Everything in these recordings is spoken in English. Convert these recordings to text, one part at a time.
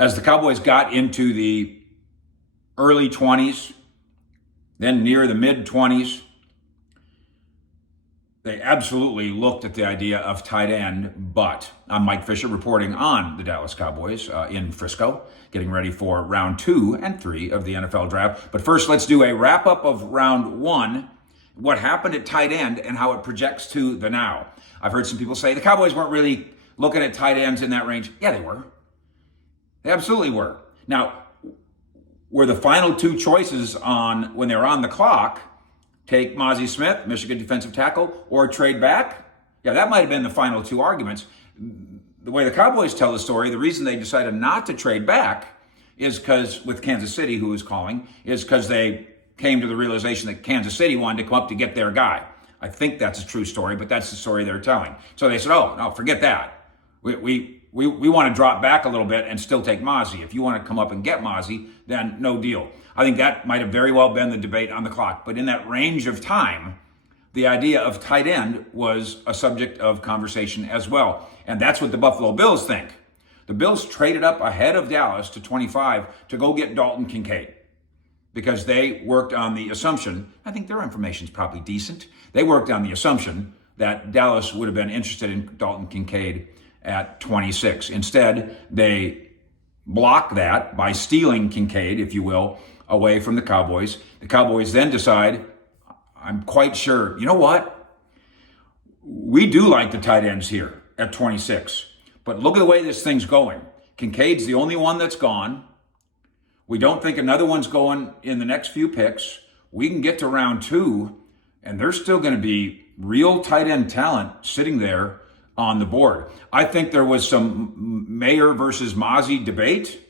As the Cowboys got into the early 20s, then near the mid 20s, they absolutely looked at the idea of tight end, but I'm Mike Fisher reporting on the Dallas Cowboys in Frisco, getting ready for round 2 and 3 of the NFL draft. But first, let's do a wrap up of round 1, what happened at tight end and how it projects to the now. I've heard some people say the Cowboys weren't really looking at tight ends in that range. Yeah, they were. They absolutely were. Now, were the final 2 choices on when they were on the clock, take Mazi Smith, Michigan defensive tackle, or trade back? Yeah, that might have been the final 2 arguments. The way the Cowboys tell the story, the reason they decided not to trade back is because, with Kansas City, who was calling, is because they came to the realization that Kansas City wanted to come up to get their guy. I think that's a true story, but that's the story they're telling. So they said, oh, no, forget that. We want to drop back a little bit and still take Mazi. If you want to come up and get Mazi, then no deal. I think that might have very well been the debate on the clock. But in that range of time, the idea of tight end was a subject of conversation as well. And that's what the Buffalo Bills think. The Bills traded up ahead of Dallas to 25 to go get Dalton Kincaid because they worked on the assumption, I think their information is probably decent, they worked on the assumption that Dallas would have been interested in Dalton Kincaid at 26. Instead, they block that by stealing Kincaid, if you will, away from the Cowboys. The Cowboys then decide, I'm quite sure, you know what? We do like the tight ends here at 26. But look at the way this thing's going. Kincaid's the only one that's gone. We don't think another one's going in the next few picks. We can get to round 2, and there's still going to be real tight end talent sitting there on the board. I think there was some Mayer versus Mazi debate.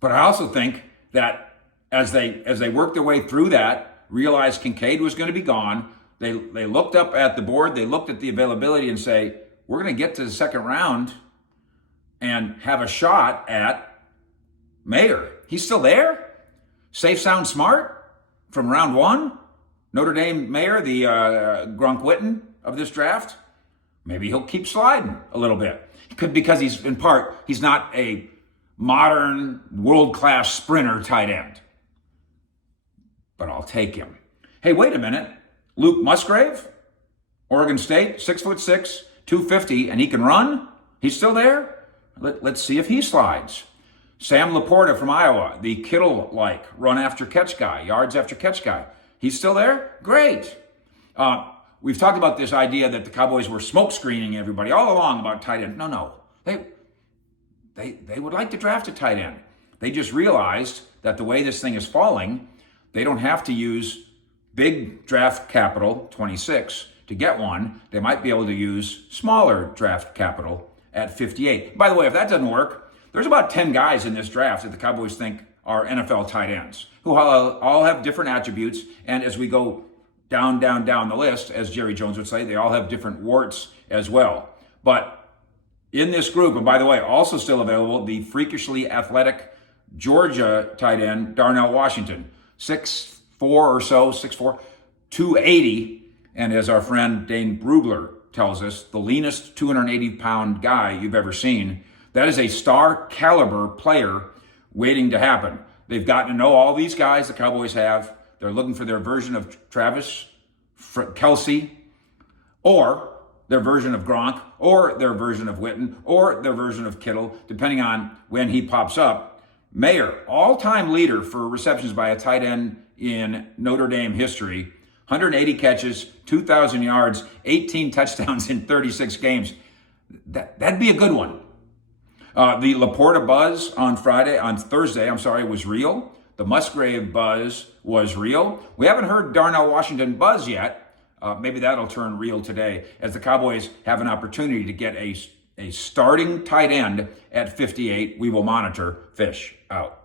But I also think that as they worked their way through that, realized Kincaid was going to be gone, they looked up at the board, they looked at the availability and say, we're going to get to the second round and have a shot at Mayer. He's still there? Safe, sound, smart from round 1? Notre Dame Mayer, the Gronk Witten of this draft? Maybe he'll keep sliding a little bit. Because he's not a modern, world-class sprinter tight end. But I'll take him. Hey, wait a minute. Luke Musgrave, Oregon State, 6'6", 250, and he can run? He's still there? Let's see if he slides. Sam Laporta from Iowa, the Kittle-like run after catch guy, yards after catch guy. He's still there? Great. We've talked about this idea that the Cowboys were smoke screening everybody all along about tight end. No. They would like to draft a tight end. They just realized that the way this thing is falling, they don't have to use big draft capital, 26, to get one. They might be able to use smaller draft capital at 58. By the way, if that doesn't work, there's about 10 guys in this draft that the Cowboys think are NFL tight ends, who all have different attributes. And as we go down the list, as Jerry Jones would say, they all have different warts as well. But in this group, and by the way, also still available, the freakishly athletic Georgia tight end, Darnell Washington, 6'4" or so, 6'4", 280. And as our friend Dane Brugler tells us, the leanest 280-pound guy you've ever seen. That is a star caliber player waiting to happen. They've gotten to know all these guys the Cowboys have. They're looking for their version of Travis Kelce, or their version of Gronk, or their version of Witten, or their version of Kittle, depending on when he pops up. Mayer, all-time leader for receptions by a tight end in Notre Dame history, 180 catches, 2,000 yards, 18 touchdowns in 36 games. That'd be a good one. The Laporta buzz on Thursday, was real. The Musgrave buzz was real. We haven't heard Darnell Washington buzz yet. Maybe that'll turn real today as the Cowboys have an opportunity to get a starting tight end at 58. We will monitor. Fish out.